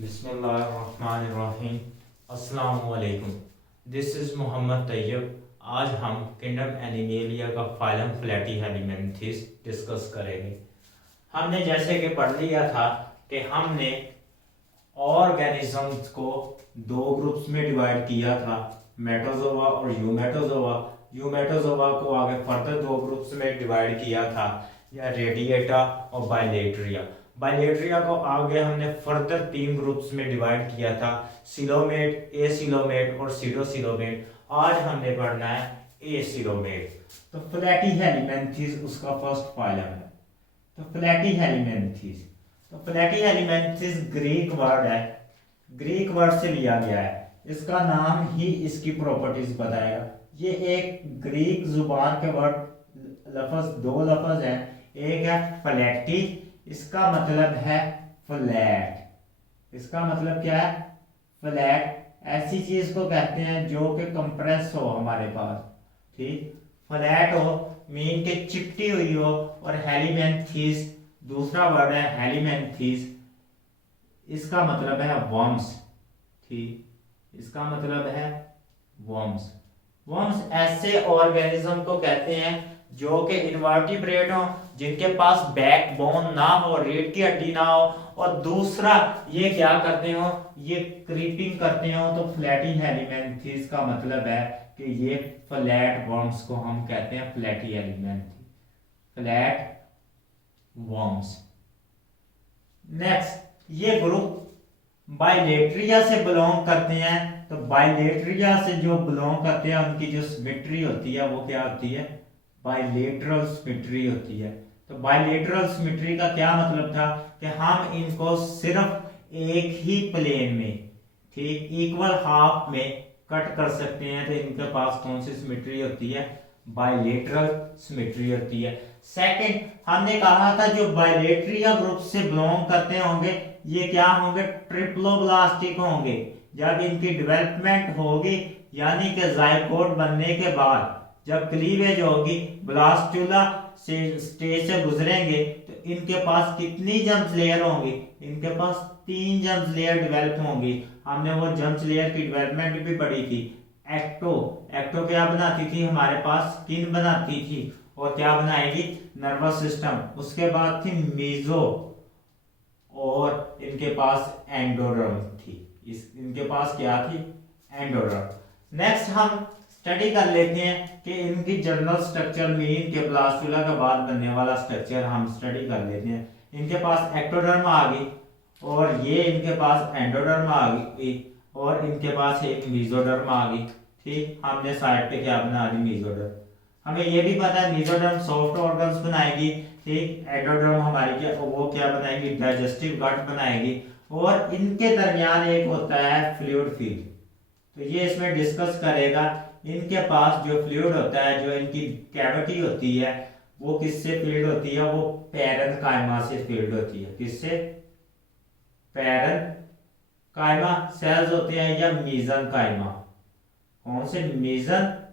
बिस्मिल्लाहिर्रहमानिर्रहीम। अस्सलामुअलैकुम। This is Mohammad Tayyab. आज हम किंगडम एनिमेलिया का फाइलम प्लेटीहेल्मिन्थेस डिस्कस करेंगे। हमने जैसे कि पढ़ लिया था कि हमने ऑर्गेनिजम्स को दो ग्रुप्स में डिवाइड किया था, मेटाजोआ और यूमेटोजोआ। यूमेटोजोआ को आगे फर्दर दो ग्रुप्स में डिवाइड किया था, या रेडिएटा और बाइलेट्रिया। बाइलेट्रिया को आगे हमने फर्दर तीन ग्रुप्स में डिवाइड किया था, सिलोमेट, एसिलोमेट और सीडोसिलोमेट। आज हमने पढ़ना है एसिलोमेट। तो प्लेटीहेल्मिन्थेस उसका फर्स्ट फाइलम है। तो प्लेटीहेल्मिन्थेस, तो प्लेटीहेल्मिन्थेस ग्रीक वर्ड है, ग्रीक वर्ड से लिया गया है। इसका नाम ही इसकी प्रॉपर्टीज बताएगा। ये एक ग्रीक जुबान के वर्ड लफ्ज, दो लफ्ज है। एक है फ्लैटी, इसका मतलब है फ्लैट। इसका मतलब क्या है? फ्लैट। ऐसी चीज को कहते हैं जो कि कंप्रेस हो हमारे पास, ठीक, फ्लैट हो, मीन के चिपटी हुई हो। और हेलिमेंथीस दूसरा वर्ड है, हेलिमेंथीस, इसका मतलब है वर्म्स, ठीक, इसका मतलब है वर्म्स। वर्म्स ऐसे ऑर्गेनिज्म को कहते हैं जो कि इनवर्टिब्रेट हो, जिनके पास बैकबोन ना हो, रीढ़ की हड्डी ना हो, और दूसरा ये क्या करते हो, ये क्रीपिंग करते हो। तो प्लेटीहेल्मिन्थेस का मतलब है कि ये फ्लैट वर्म्स को हम कहते हैं प्लेटीहेल्मिन्थेस, फ्लैट वर्म्स। नेक्स्ट, ये ग्रुप बाइलेट्रिया से बिलोंग करते हैं। तो बाइलेट्रिया से जो बिलोंग करते हैं उनकी जो सिमेट्री होती है वो क्या होती है? बाइलेटरल सिमेट्री होती है। तो बाइलेटरल सिमेट्री का क्या मतलब था कि हम इनको सिर्फ एक ही प्लेन में, ठीक, इक्वल हाफ में कट कर सकते हैं। तो इनके पास कौन सी सिमेट्री होती है? बाइलेटरल सिमेट्री होती है। सेकंड, हमने कहा था जो बाइलेट्रिया ग्रुप से बिलोंग करते होंगे ये क्या होंगे? ट्रिप्लोब्लास्टिक होंगे। जब इनकी डेवलपमेंट होगी, यानी कि जाइगोट बनने के बाद जब क्लीवेज होगी, ब्लास्टुला से स्टेज से गुजरेंगे, तो इनके पास कितनी जम्प लेयर होंगी? इनके पास 3 जम्प लेयर डेवलप होंगी। हमने वो जम्प लेयर की डेवलपमेंट भी पढ़ी थी। एक्टो, एक्टो क्या बनाती थी? हमारे पास स्किन बनाती थी, और क्या बनाएगी? Nervous system. उसके बाद थी मीजो, और इनके पास एंडोडर्म थी। इनके पास क्या थी? एंडोडर्म। नेक्स्ट हम स्टडी कर लेते हैं कि इनकी जनरल स्ट्रक्चर, मीन के ब्लास्टुला के बाद बनने वाला स्ट्रक्चर हम स्टडी कर लेते हैं। इनके पास एक्टोडर्म आ गई, और ये इनके पास एंडोडर्म आ गई, और इनके पास एक मेसोडर्म आ गई, ठीक। हमने साइड पे क्या बना दी? मेसोडर्म। हमें ये भी पता है मेसोडर्म सॉफ्ट ऑर्गन्स बनाएगी, ठीक। एंडोडर्म हमारी क्या, वो क्या बनाएगी? डाइजेस्टिव गट बनाएगी। और इनके दरमियान एक होता है फ्लूइड फील्ड, तो ये इसमें डिस्कस करेगा। इनके पास जो फ्लूइड होता है, जो इनकी कैविटी होती है, वो किससे फील्ड होती है? वो पैरेन्काइमा से फील्ड होती है। किससे? पैरेन्काइमा सेल्स होते हैं, या मेसेनकाइमा। कौन से? मेसेनकाइमा।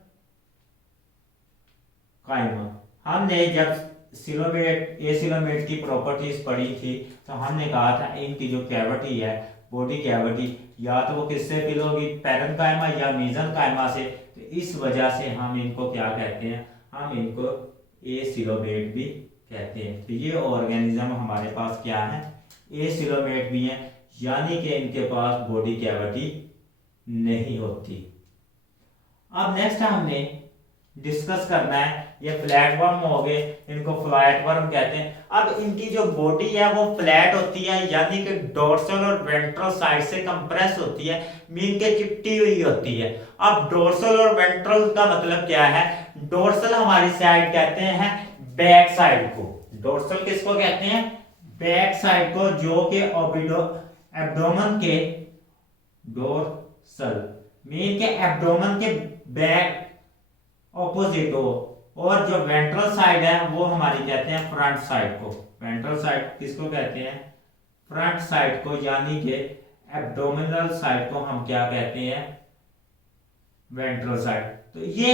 हमने जब सिलोमेट, एसिलोमेट की प्रॉपर्टीज पढ़ी थी, तो हमने कहा था इनकी जो कैविटी है, बॉडी कैविटी, या तो वो किससे फिल होगी? पैरेन्काइमा या मेसेनकाइमा से। तो इस वजह से हम इनको क्या कहते हैं? हम इनको एसिलोमेट भी कहते हैं। तो ये ऑर्गेनिज्म हमारे पास क्या है? एसिलोमेट भी है, यानी कि इनके पास बॉडी कैविटी नहीं होती। अब नेक्स्ट हमने डिस्कस करना है, ये फ्लैटवर्म हो गए, इनको फ्लैटवर्म कहते हैं। अब इनकी जो बॉडी है वो फ्लैट होती है, यानी कि डोर्सल और वेंट्रल साइड से कंप्रेस होती है, मीन के चिपटी हुई होती है। अब डोर्सल और वेंट्रल का मतलब क्या है? डोर्सल हमारी साइड कहते हैं बैक साइड को। डोर्सल किसको कहते हैं? बैक साइड को, जो कि एब्डोमेन के, डोर्सल मीन के एब्डोमेन के बैक ऑपोजिट हो। और जो वेंट्रल साइड है वो हमारी कहते हैं फ्रंट साइड को। वेंट्रल साइड किसको कहते हैं? फ्रंट साइड को, यानी कि एब्डोमिनल साइड को हम क्या कहते हैं? Ventral side. तो ये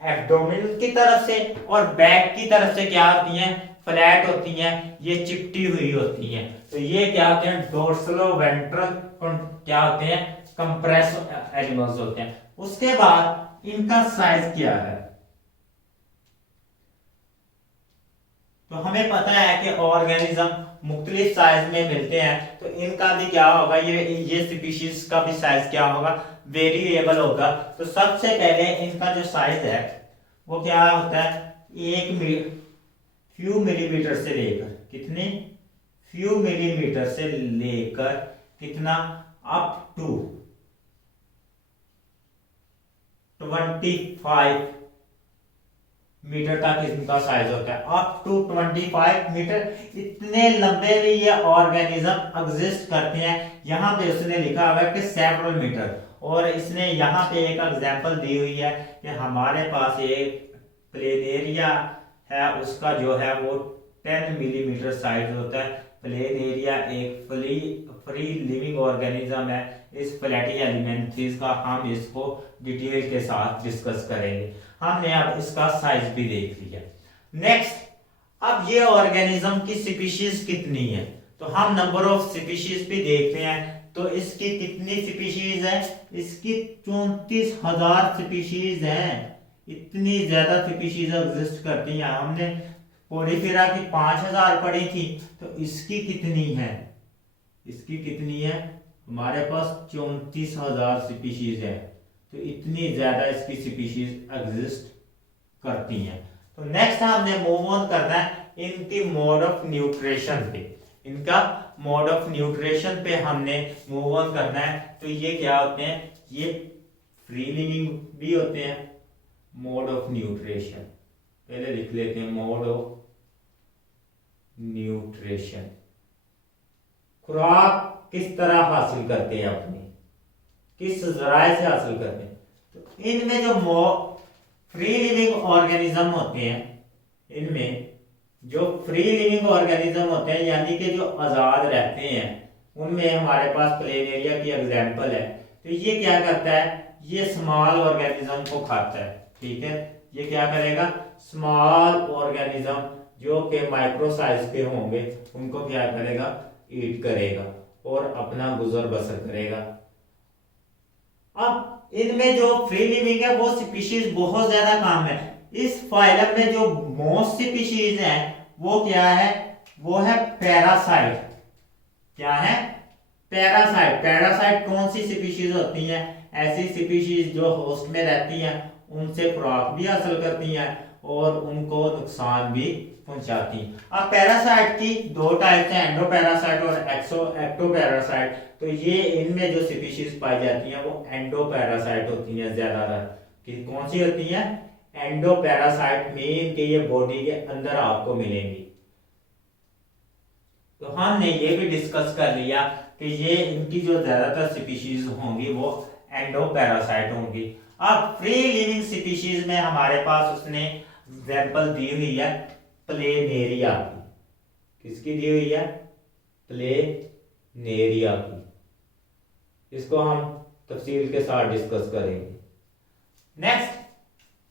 एब्डोमिनल की तरफ से और बैक की तरफ से क्या होती हैं? फ्लैट होती हैं, ये चिपटी हुई होती हैं। तो ये क्या होते हैं, डोर्सलो वेंट्रल क्या होते हैं, कंप्रेस एनिमल्स होते हैं। उसके बाद इनका साइज क्या है, तो हमें पता है कि ऑर्गेनिज्म मुख्तलिफ साइज में मिलते हैं, तो इनका भी क्या होगा, ये स्पीशीज का भी साइज क्या होगा, वेरिएबल होगा। तो सबसे पहले इनका जो साइज है वो क्या होता है, फ्यू मिलीमीटर से लेकर कितने, फ्यू मिलीमीटर से लेकर कितना, अप टू 25 मीटर तक इनका साइज होता है, अप टू 25 मीटर। इतने लंबे भी ये ऑर्गेनिज्म एग्जिस्ट करते हैं। यहाँ पे उसने लिखा हुआ है कि सेवरल मीटर, और इसने यहाँ पे एक एग्जांपल दी हुई है कि हमारे पास एक प्लेनेरिया है, उसका जो है वो 10 मिलीमीटर साइज होता है। प्लेनेरिया एक फ्री लिविंग ऑर्गेनिज्म है। इस फ्लैटी एलिमेंथ्रीज का हम इसको डिटेल के साथ डिस्कस करेंगे। हमने अब इसका साइज भी देख लिया। नेक्स्ट, अब ये ऑर्गेनिज्म की स्पीशीज कितनी है, तो हम नंबर ऑफ स्पीशीज भी देखते हैं। तो इसकी कितनी स्पीशीज है, इसकी 34,000 स्पीशीज हैं। इतनी ज्यादा स्पीशीज एग्जिस्ट करती हैं। हमने पोरीफेरा की 5,000 पढ़ी थी, तो इसकी कितनी है, इसकी कितनी है, हमारे पास 34,000 स्पीशीज है। तो इतनी ज्यादा इसकी स्पीशीज एग्जिस्ट करती हैं। तो नेक्स्ट हमने मूव ऑन करना है इनकी मोड ऑफ न्यूट्रिशन पे। इनका मोड ऑफ न्यूट्रिशन पे हमने मूव ऑन करना है। तो ये क्या होते हैं, ये फ्री लिविंग भी होते हैं। मोड ऑफ न्यूट्रिशन पहले लिख लेते हैं, मोड ऑफ न्यूट्रिशन, खुराक किस तरह हासिल करते हैं, अपनी किस जराए से हासिल करते हैं। तो इनमें जो फ्री लिविंग ऑर्गेनिज्म होते हैं, इनमें जो फ्री लिविंग ऑर्गेनिज्म होते हैं यानी कि जो आजाद रहते हैं, उनमें हमारे पास प्लेनेरिया की एग्जांपल है। तो ये क्या करता है, ये स्मॉल ऑर्गेनिज्म को खाता है। ठीक है, ये क्या करेगा, स्मॉल ऑर्गेनिज्म जो कि माइक्रो साइज के होंगे उनको क्या करेगा, ईट करेगा और अपना गुजर बसर करेगा। अब इनमें जो फ्री लिविंग है वो स्पीशीज बहुत ज्यादा कम है। इस फाइलम में जो मोस्ट स्पीशीज है वो क्या है, वो है पैरासाइट। क्या है, पैरासाइट। पैरासाइट कौन सी स्पीशीज होती हैं, ऐसी स्पीशीज जो होस्ट में रहती हैं, उनसे खुराक भी हासिल करती हैं और उनको नुकसान भी पहुंचाती। अब पैरासाइट की दो टाइप्स हैं, एंडोपैरासाइट और एक्टोपैरासाइट। तो ये इनमें जो स्पीशीज पाई जाती हैं वो एंडोपैरासाइट होती हैं ज्यादातर। कि कौन सी होती हैं, एंडोपैरासाइट में के ये बॉडी के अंदर आपको मिलेंगी। तो हमने ये भी डिस्कस कर लिया कि ये इनकी जो ज्यादातर स्पीशीज होंगी वो एंडोपैरासाइट होंगी। अब फ्री लिविंग स्पीशीज में हमारे पास उसने एग्जांपल दी हुई है प्लेनेरिया की। किसकी दी हुई है, प्लेनेरिया की। इसको हम तफसील के साथ डिस्कस करेंगे। नेक्स्ट,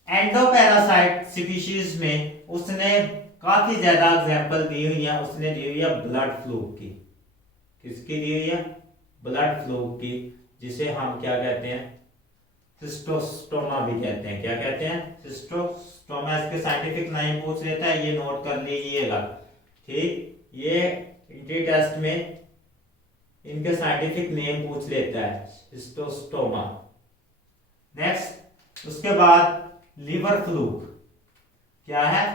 एंडोपैरासाइट स्पीशीज में उसने काफी ज्यादा एग्जांपल दी हुई है। उसने दी हुई है ब्लड फ्लू की। किसकी दी हुई है, ब्लड फ्लू की, जिसे हम क्या कहते हैं, सिस्टोस्टोमा भी कहते हैं। क्या कहते हैं, सिस्टोस्टोमा। इसके साइंटिफिक नाम पूछ लेता है, ये नोट कर लीजिएगा। ठीक, ये इंट्री टेस्ट में इनके साइंटिफिक नेम पूछ लेता है, सिस्टोस्टोमा। नेक्स्ट, उसके बाद लीवर फ्लूक। क्या है,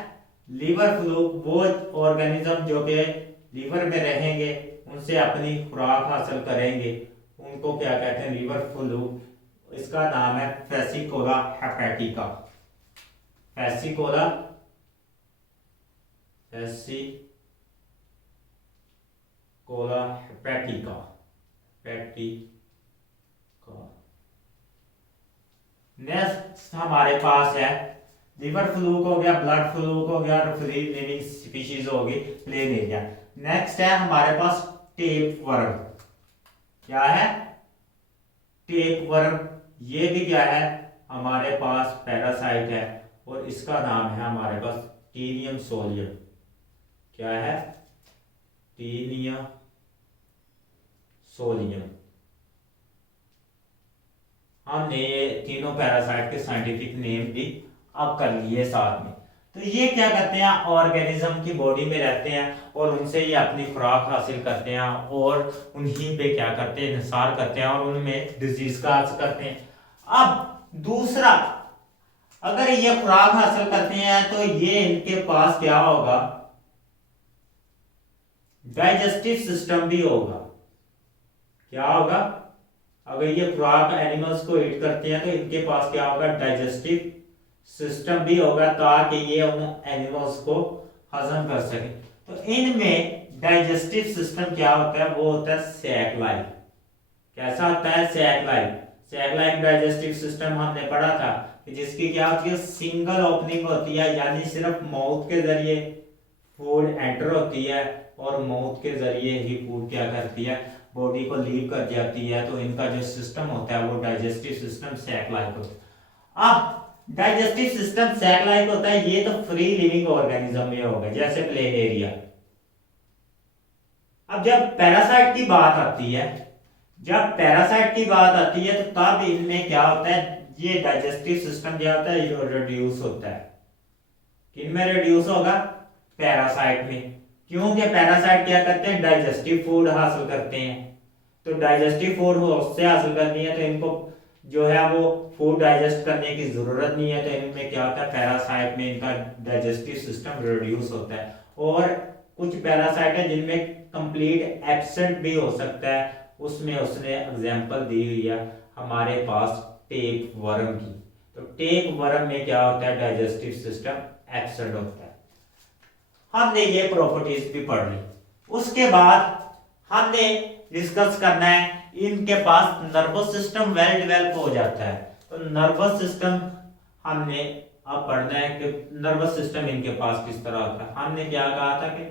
लीवर फ्लूक वो ऑर्गेनिज्म जो कि लीवर में रहेंगे, उनसे अपनी खुराक हासिल करेंगे, उनको क्या कहते हैं, लीवर फ्लूक। इसका नाम है फेसिकोला हेपेटिका। फेसिकोला हेपेटिका। नेक्स्ट हमारे पास है लिवर फ्लूक हो गया, ब्लड फ्लूक हो गया और फ्री लिविंग स्पीशीज होगी प्लेनेरिया। नेक्स्ट है हमारे पास टेप वर्म। क्या है, टेप वर्म। ये भी क्या है, हमारे पास पैरासाइट है और इसका नाम है हमारे पास टीनियम सोलियम। क्या है, टीनिया सोलियम। हमने ये तीनों पैरासाइट के साइंटिफिक नेम भी अब कर लिए साथ में। तो ये क्या करते हैं, ऑर्गेनिज्म की बॉडी में रहते हैं और उनसे ये अपनी खुराक हासिल करते हैं और उन्हीं पे क्या करते हैं, निसार करते हैं और उनमें डिजीज का हासिल करते हैं। अब दूसरा, अगर ये खुराक हासिल करते हैं तो ये इनके पास क्या होगा, डाइजेस्टिव सिस्टम भी होगा। क्या होगा, अगर ये खुराक एनिमल्स को ईट करते हैं तो इनके पास क्या होगा, डाइजेस्टिव सिस्टम भी होगा ताकि ये उन एनिमल्स को हजम कर सके। तो इनमें डाइजेस्टिव सिस्टम क्या होता है, वो होता है सैक लाइक। कैसा होता है, sac like. Sac like digestive system हमने पढ़ा था कि जिसकी क्या होती है, सिंगल ओपनिंग होती है, यानी सिर्फ माउथ के जरिए फूड एंटर होती है और माउथ के जरिए ही फूड क्या करती है, बॉडी को लीव कर जाती है। तो इनका जो सिस्टम होता है वो डाइजेस्टिव सिस्टम सैक लाइक होता है। अब डाइजेस्टिव सिस्टम सैक लाइक होता है, ये तो फ्री लिविंग ऑर्गेनिज्म में होगा जैसे प्लेनेरिया। अब जब पैरासाइट की बात आती है, जब पैरासाइट की बात आती है तो तब इनमें क्या होता है, ये डाइजेस्टिव सिस्टम क्या होता है, ये रिड्यूस होता है। किन में रिड्यूस होगा, पैरासाइट में। क्योंकि पैरासाइट क्या करते हैं, डाइजेस्टिव फूड हासिल करते हैं। तो डाइजेस्टिव फूड उससे हासिल करनी है तो इनको जो है वो फूड डाइजेस्ट करने की जरूरत नहीं है। तो इनमें क्या होता है, पैरासाइट में इनका डाइजेस्टिव सिस्टम रिड्यूस होता है। और कुछ पैरासाइट है जिनमें कंप्लीट एब्सेंट भी हो सकता है, उसमें उसने एग्जांपल दी हुई है हमारे पास टेप वर्म की। तो टेप वर्म में क्या होता है, डाइजेस्टिव सिस्टम एब्सेंट होता है। हमने ये प्रॉपर्टीज भी पढ़ ली। उसके बाद हमने डिस्कस करना है, इनके पास नर्वस सिस्टम वेल डेवलप हो जाता है। तो नर्वस सिस्टम हमने अब पढ़ना है कि नर्वस सिस्टम इनके पास किस तरह होता है। हमने क्या कहा था कि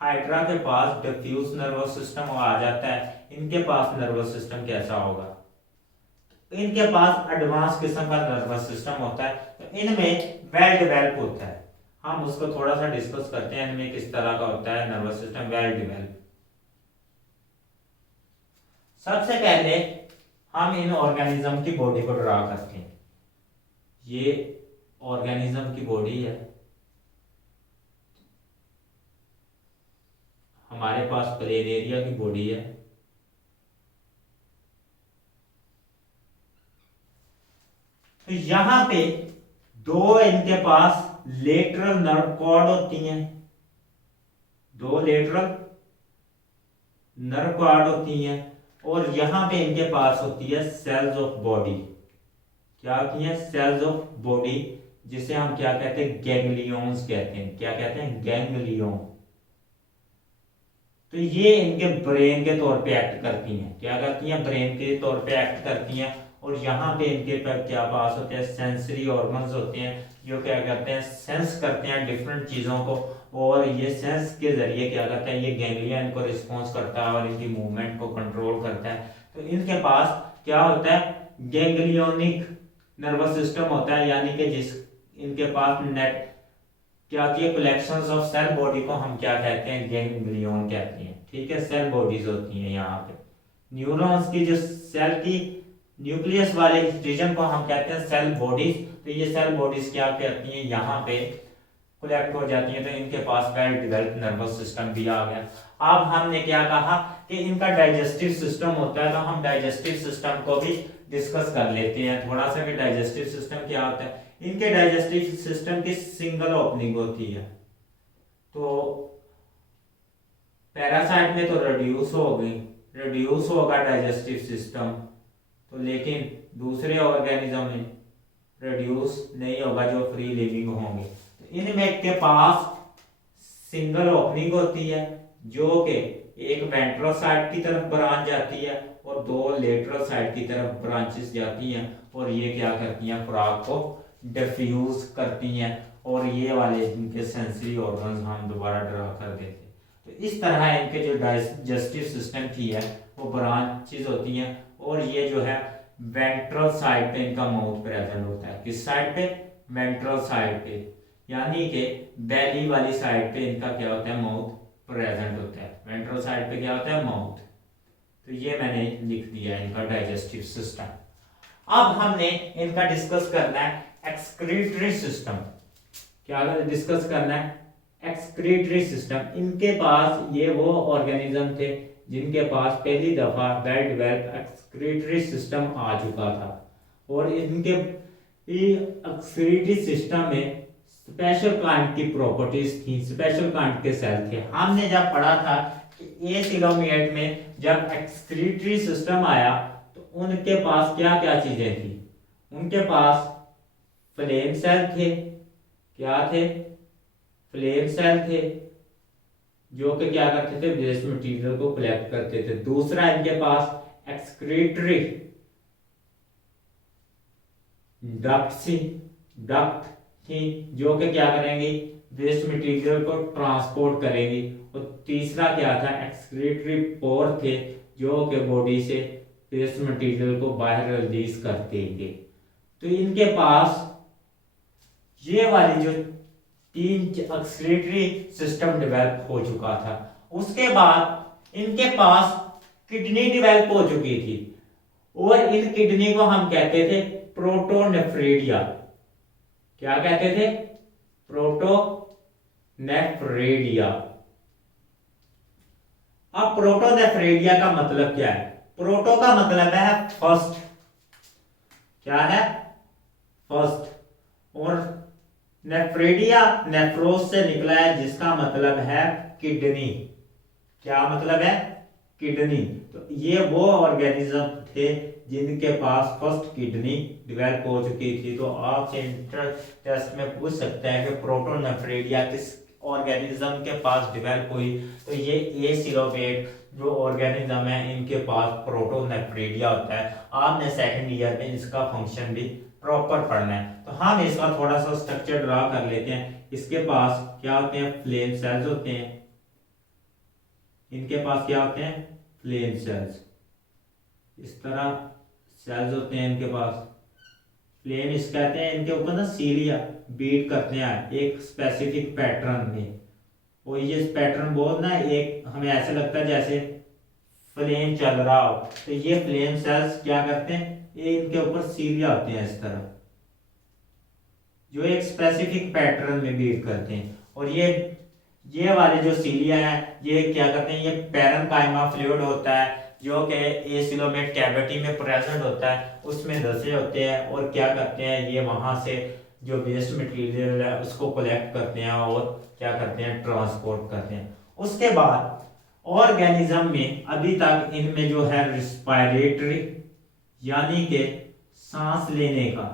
हाइड्रा के पास डिफ्यूज नर्वस सिस्टम आ जाता है, इनके पास नर्वस सिस्टम कैसा होगा, इनके पास एडवांस किस्म का नर्वस सिस्टम होता है। तो इनमें वेल डेवलप होता है, हम उसको थोड़ा सा डिस्कस करते हैं, इनमें किस तरह का होता है नर्वस सिस्टम वेल डेवलप। सबसे पहले हम इन ऑर्गेनिज्म की बॉडी को ड्रा करते हैं। ये ऑर्गेनिज्म की बॉडी है, हमारे पास प्लेनेरिया की बॉडी है। तो यहां पे दो इनके पास लेटरल नर्व कॉर्ड होती हैं, दो लेटरल नर्व कॉर्ड होती हैं और यहां पे इनके पास होती है सेल्स ऑफ बॉडी। क्या होती है, सेल्स ऑफ बॉडी, जिसे हम क्या कहते हैं, गैंग्लियंस कहते हैं। क्या कहते हैं, गैंग्लियन। तो ये इनके ब्रेन के तौर पे एक्ट करती हैं। क्या करती हैं, ब्रेन के तौर पे एक्ट करती हैं। और यहाँ पे इनके पर क्या पास होते हैं, सेंसरी ऑर्गन्स होते हैं, जो क्या करते हैं, सेंस करते हैं डिफरेंट चीजों को। और ये सेंस के जरिए क्या करता है, ये गैंग्लिया इनको रिस्पॉन्स करता है और इनकी मूवमेंट को कंट्रोल करता है। तो इनके पास क्या होता है, गैंग्लियोनिक नर्वस सिस्टम होता है, यानी कि जिस इनके पास नेट क्या होती है, कलेक्शंस ऑफ सेल बॉडी को हम क्या कहते हैं, गैंग्लियन कहते हैं। ठीक है, सेल बॉडीज होती हैं यहाँ पे। न्यूरॉन्स की जो सेल की न्यूक्लियस वाले रीजन को हम कहते हैं सेल बॉडीज। तो ये सेल बॉडीज क्या करती हैं, यहाँ पे कलेक्ट हो जाती हैं। तो इनके पास वेल डेवलप्ड नर्वस सिस्टम भी आ गया। अब हमने क्या कहा कि इनका डाइजेस्टिव सिस्टम होता है, तो हम डाइजेस्टिव सिस्टम को भी डिस्कस कर लेते हैं थोड़ा सा कि डाइजेस्टिव सिस्टम क्या होता है। इनके डाइजेस्टिव सिस्टम की सिंगल ओपनिंग होती है। तो पैरासाइट में तो रिड्यूस होगा डाइजेस्टिव सिस्टम, तो लेकिन दूसरे ऑर्गेनिज्म में रिड्यूस नहीं होगा जो फ्री लिविंग होंगे। तो इनमें के पास सिंगल ओपनिंग होती है, जो कि एक वेंट्रल साइड की तरफ ब्रांच जाती है और दो लेटरल साइड की तरफ ब्रांचेस जाती हैं। और ये क्या करती हैं, खुराक को डिफ्यूज करती हैं। और ये वाले इनके सेंसरी ऑर्गन्स हम दोबारा ड्रा कर देते हैं। तो इस तरह इनके जो डाइजेस्टिव सिस्टम की है वो ब्रांचेस होती हैं। और ये जो है वेंट्रल साइड पे इनका माउथ प्रेजेंट होता है। किस साइड पे, वेंट्रल साइड पे। यानी कि बेली वाली साइड पे इनका क्या होता है, माउथ प्रेजेंट होता है, वेंट्रल साइड पे क्या होता है, माउथ। तो ये मैंने लिख दिया इनका डाइजेस्टिव सिस्टम। अब हमने इनका डिस्कस करना है एक्सक्रीटरी सिस्टम। क्या डिस्कस करना है, एक्सक्रीटरी सिस्टम। इनके पास ये वो ऑर्गेनिज्म थे जिनके पास पहली दफा वेल डेवलप एक्सक्रीटरी सिस्टम आ चुका था, और इनके एक्सक्रीटरी सिस्टम में स्पेशल काइंड की प्रॉपर्टीज थी, स्पेशल काइंड के सेल थे। हमने जब पढ़ा था कि ए सिलोमिएट में जब एक्सक्रीटरी सिस्टम आया तो उनके पास क्या क्या चीजें थी, उनके पास फ्लेम सेल थे। क्या थे, फ्लेम सेल थे, जो कि क्या करते थे, वेस्ट मटेरियल को कलेक्ट करते थे। दूसरा इनके पास एक्सक्रीटरी डक्ट थी, जो कि क्या करेंगी, वेस्ट मटेरियल को ट्रांसपोर्ट करेंगी। और तीसरा क्या था, एक्सक्रीटरी पोर थे, जो कि बॉडी से वेस्ट मटेरियल को बाहर रिलीज कर देंगे। तो इनके पास ये वाली जो तीन एक्सक्रीटरी सिस्टम डेवलप हो चुका था। उसके बाद इनके पास किडनी डेवलप हो चुकी थी, और इन किडनी को हम कहते थे प्रोटोनेफ्रेडिया। क्या कहते थे, प्रोटोनेफ्रेडिया। अब प्रोटोनेफ्रेडिया का मतलब क्या है, प्रोटो का मतलब है फर्स्ट, क्या है, फर्स्ट, और नेफ्रेडिया नेफ्रोस से निकला है जिसका मतलब है किडनी। क्या मतलब है, किडनी। तो ये वो ऑर्गेनिज्म थे जिनके पास फर्स्ट किडनी डेवलप हो चुकी थी। तो आपसे इंटर टेस्ट में पूछ सकता है कि प्रोटोनेफ्रेडिया किस ऑर्गेनिज्म के पास डेवलप हुई। तो ये ए सिलोमेट जो ऑर्गेनिज्म है इनके पास प्रोटोनेफ्रेडिया होता है। आपने सेकंड ईयर में इसका फंक्शन भी प्रॉपर पढ़ना है। तो हम इसका थोड़ा सा स्ट्रक्चर ड्रा कर लेते हैं। इसके पास क्या होते हैं, फ्लेम सेल्स होते हैं। इनके पास क्या होते हैं, फ्लेम सेल्स। इस तरह सेल्स होते हैं इनके पास। फ्लेम इस कहते हैं, इनके ऊपर ना सीलिया बीट करते हैं एक स्पेसिफिक पैटर्न में। और ये पैटर्न बहुत ना, एक हमें ऐसे लगता है जैसे फ्लेम चल रहा हो। तो ये फ्लेम सेल्स क्या करते हैं, ये इनके ऊपर सीलिया होते हैं इस तरह, जो एक स्पेसिफिक पैटर्न में बीट करते हैं। और ये वाले जो सीलिया है ये क्या करते हैं, ये पैरेन्काइमा फ्लूइड होता है जो कि एसिलोमेट कैविटी में प्रेजेंट होता है, उसमें धसे होते हैं। और क्या करते हैं, ये वहां से जो वेस्ट मटेरियल है उसको कलेक्ट करते हैं और क्या करते हैं, ट्रांसपोर्ट करते हैं। उसके बाद ऑर्गेनिज्म में अभी तक इनमें जो है रिस्पायरेटरी यानी कि सांस लेने का,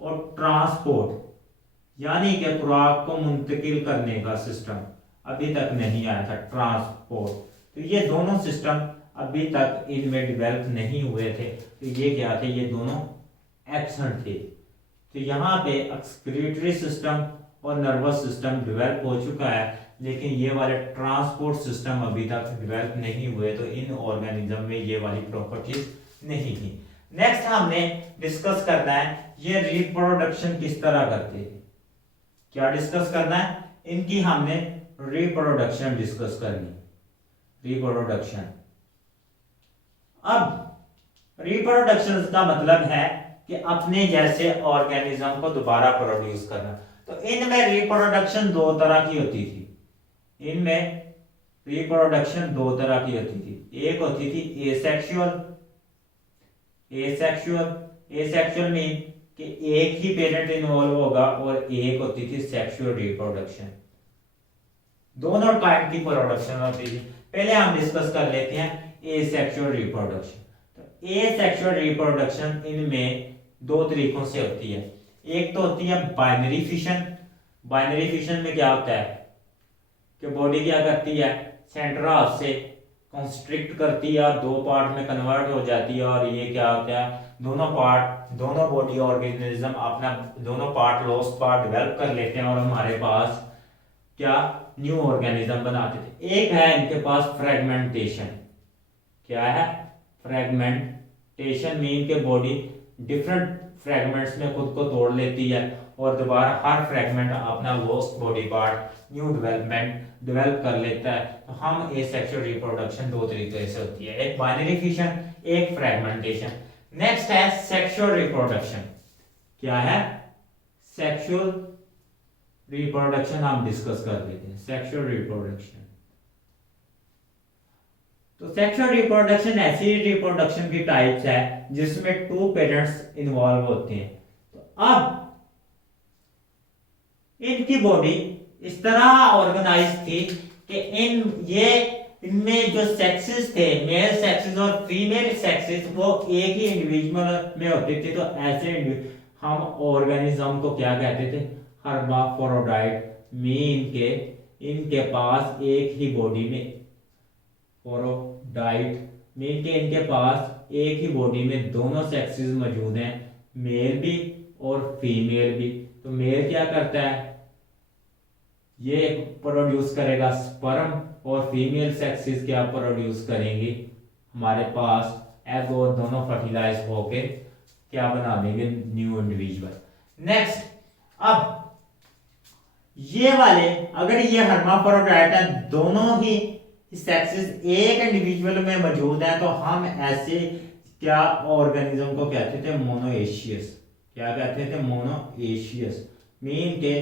और ट्रांसपोर्ट यानी कि खुराक को मुंतकिल करने का सिस्टम अभी तक नहीं आया था, ट्रांसपोर्ट। तो ये दोनों सिस्टम अभी तक इनमें डेवलप नहीं हुए थे। तो ये क्या थे, ये दोनों एब्सेंट थे। तो यहाँ पे एक्सक्रीटरी सिस्टम और नर्वस सिस्टम डेवलप हो चुका है, लेकिन ये वाले ट्रांसपोर्ट सिस्टम अभी तक डेवलप नहीं हुए। तो इन ऑर्गेनिज्म में ये वाली प्रॉपर्टीज नहीं थी। नेक्स्ट हमने डिस्कस करना है ये रिप्रोडक्शन किस तरह करते हैं। क्या डिस्कस करना है, इनकी हमने रिप्रोडक्शन डिस्कस करनी, रिप्रोडक्शन। अब रिप्रोडक्शन का मतलब है कि अपने जैसे ऑर्गेनिज्म को दोबारा प्रोड्यूस करना। तो इनमें रिप्रोडक्शन दो तरह की होती थी। इनमें रिप्रोडक्शन दो तरह की होती थी। एक होती थी एसेक्सुअल। एसेक्सुअल मीन कि एक ही पेरेंट इन्वॉल्व होगा, और एक होती थी सेक्सुअल रिप्रोडक्शन। दोनों टाइप की प्रोडक्शन होती थी। पहले हम डिस्कस कर लेते हैं एसेक्सुअल रिप्रोडक्शन। तो एसेक्सुअल रिप्रोडक्शन इनमें दो तरीकों से होती है। एक तो होती है बाइनरी फिशन। बाइनरी फिशन में क्या होता है कि बॉडी क्या करती है, सेंट्रा से कंस्ट्रिक्ट करती है और दो पार्ट में कन्वर्ट हो जाती है। और ये क्या होता है, दोनों बॉडी ऑर्गेनिज्म अपना दोनों पार्ट लॉस्ट पार्ट डेवलप कर लेते हैं और हमारे पास क्या न्यू ऑर्गेनिज्म बनाते थे। एक है इनके पास फ्रेगमेंटेशन। क्या है, फ्रेगमेंटेशन मीन के बॉडी डिफरेंट फ्रेगमेंट्स में खुद को तोड़ लेती है और दोबारा हर फ्रेगमेंट अपना lost body part new develop कर लेता है। तो हम ए सेक्सुअल रिप्रोडक्शन दो तरीके से होती है, एक बाइनरी फिशन, एक फ्रेगमेंटेशन। नेक्स्ट है सेक्सुअल रिप्रोडक्शन। क्या है? सेक्सुअल रिप्रोडक्शन हम डिस्कस कर लेते हैं। सेक्सुअल रिप्रोडक्शन, तो सेक्सुअल रिप्रोडक्शन ऐसी रिप्रोडक्शन की टाइप्स है जिसमें टू पेरेंट्स इन्वॉल्व होते हैं। तो अब इनकी बॉडी इस तरह ऑर्गेनाइज थी कि इनमें जो सेक्सेस थे, मेल सेक्सेस और फीमेल सेक्सेस, वो एक ही इंडिविजुअल में होते थे। तो ऐसे हम ऑर्गेनिज्म को क्या कहते थे? हर्माफ्रोडाइट। इनके पास एक ही बॉडी में इनके पास एक ही बॉडी में दोनों सेक्सेस मौजूद हैं, मेल भी और फीमेल भी। तो मेल क्या करता है? ये प्रोड्यूस करेगा स्पर्म, और फीमेल सेक्सेस क्या प्रोड्यूस करेंगी? हमारे पास एग, और दोनों फर्टिलाइज होके क्या बना देंगे? New individual. नेक्स्ट, अब ये वाले, अगर ये हर्माफ्रोडाइट है, दोनों ही सेक्सेस एक इंडिविजुअल में मौजूद है, तो हम ऐसे क्या ऑर्गेनिज्म को कहते थे? मोनोएशियस। क्या कहते थे? मोनोएशियस। मीन के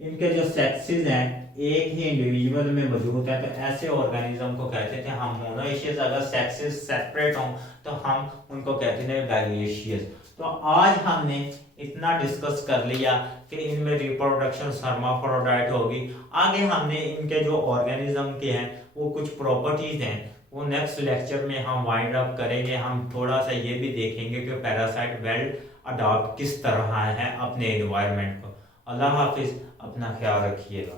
इनके जो सेक्सेस हैं एक ही इंडिविजुअल में मौजूद है, तो ऐसे ऑर्गेनिज्म को कहते थे हम मोनोएशियस। अगर सेक्सेस सेपरेट हों तो हम उनको कहते थे डाइएशियस। तो आज हमने इतना डिस्कस कर लिया कि इनमें रिप्रोडक्शन हर्माफ्रोडाइट होगी। आगे हमने इनके जो ऑर्गेनिज्म के हैं वो कुछ प्रॉपर्टीज हैं, वो नेक्स्ट लेक्चर में हम वाइंड अप करेंगे। हम थोड़ा सा ये भी देखेंगे कि पैरासाइट वेल अडॉप्ट किस तरह है अपने एनवायरनमेंट को। अल्लाह हाफिज, अपना ख्याल रखिएगा।